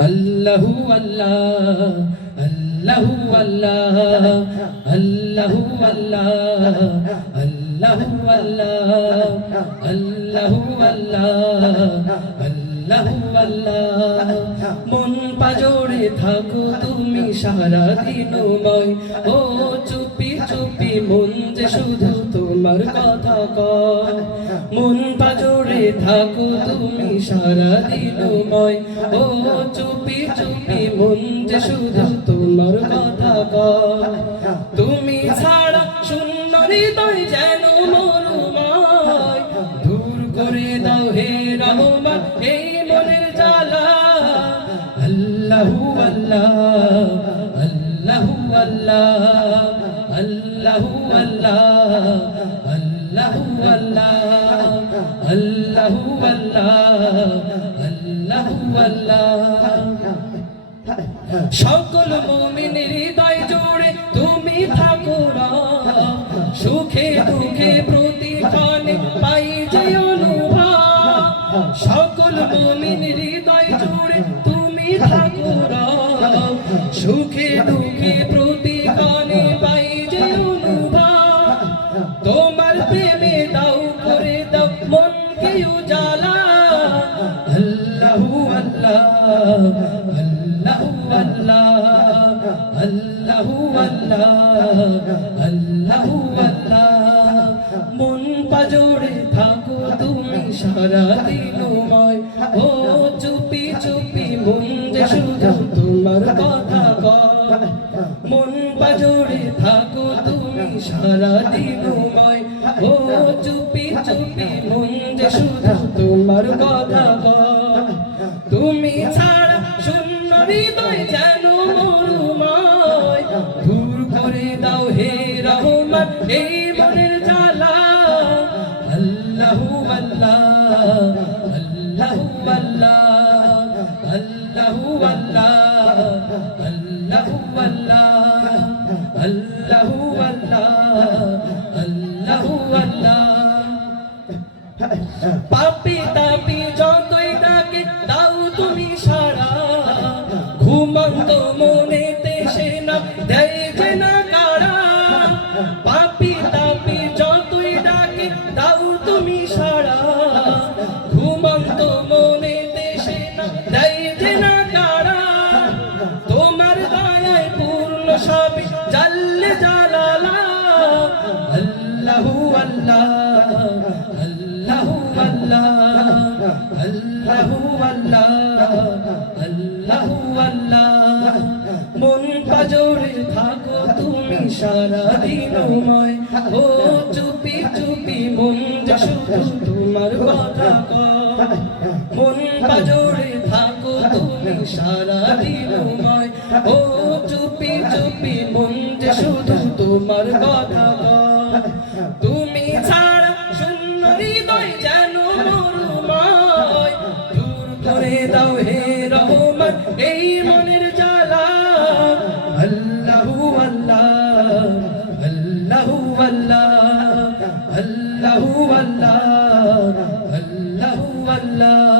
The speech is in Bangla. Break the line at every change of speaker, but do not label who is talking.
আল্লাহু আল্লাহ আল্লাহু আল্লাহ আল্লাহু আল্লাহ আল্লাহু আল্লাহ আল্লাহু আল্লাহ মন পাজরে থাকো তুমি সারা দিনময় ও চুপি চুপি মন যে শুধু তোমার কথা কয়। মন পাজরে থাকো তুমি সারা দিনময় ও চুপি চুপি মন যে শুধু তোমার কথা কয়। তুমি ছাড়া শূন্য হৃদয় যেন মরুময়। দূর করে দাও হে রহমান এই মনের জ্বালা। আল্লাহু আল্লাহ আল্লাহু আল্লাহ। আল্লাহু আল্লাহ আল্লাহু আল্লাহ আল্লাহু আল্লাহ সকল মুমিনের হৃদয় জোড়ে তুমি থাকো। সুখে দুঃখে প্রতিক্ষণে পাই যে অনুভব সকল মুমিনের হৃদয় জোড়ে তুমি থাকো। সুখে দুঃখে প্রতিক্ষণে আল্লাহু আল্লাহ আল্লাহু আল্লাহ মন পাজরে থাকো তুমি সারা দিনময়। ও চুপি চুপি মন যে শুধু তোমার কথা কয়। মন পাজরে থাকো তুমি সারা দিনময়। ও চুপি চুপি মন শুধু তোমার কথা কয়। তুমি ছাড়া শূন্য হৃদয় যেন মরুময়। দূর করে দাও হে রহমান, এই মনের জ্বালা। আল্লাহু আল্লাহ আল্লাহু আল্লাহ আল্লাহু আল্লাহ আল্লাহু আল্লাহ আল্লাহু আল্লাহ আল্লাহু আল্লাহ। পূর্ণ সবই জাল্লে। আল্লাহু আল্লাহ, আল্লাহু মন পাজরে থাকো তুমি সারা দিনময় ও চুপি চুপি মন যে তোমার কথা মন পাজরে থাকো তুমি সারা ও চুপি চুপি মন যে শুধু তোমার কথা। তুমি ছাড়া শূন্য হৃদয় যেন দূর করে দাও হে রহমান এই মনের জ্বালা। আল্লাহ আল্লাহু আল্লাহ আল্লাহু আল্লাহ আল্লাহু আল্লাহ আল্লাহু।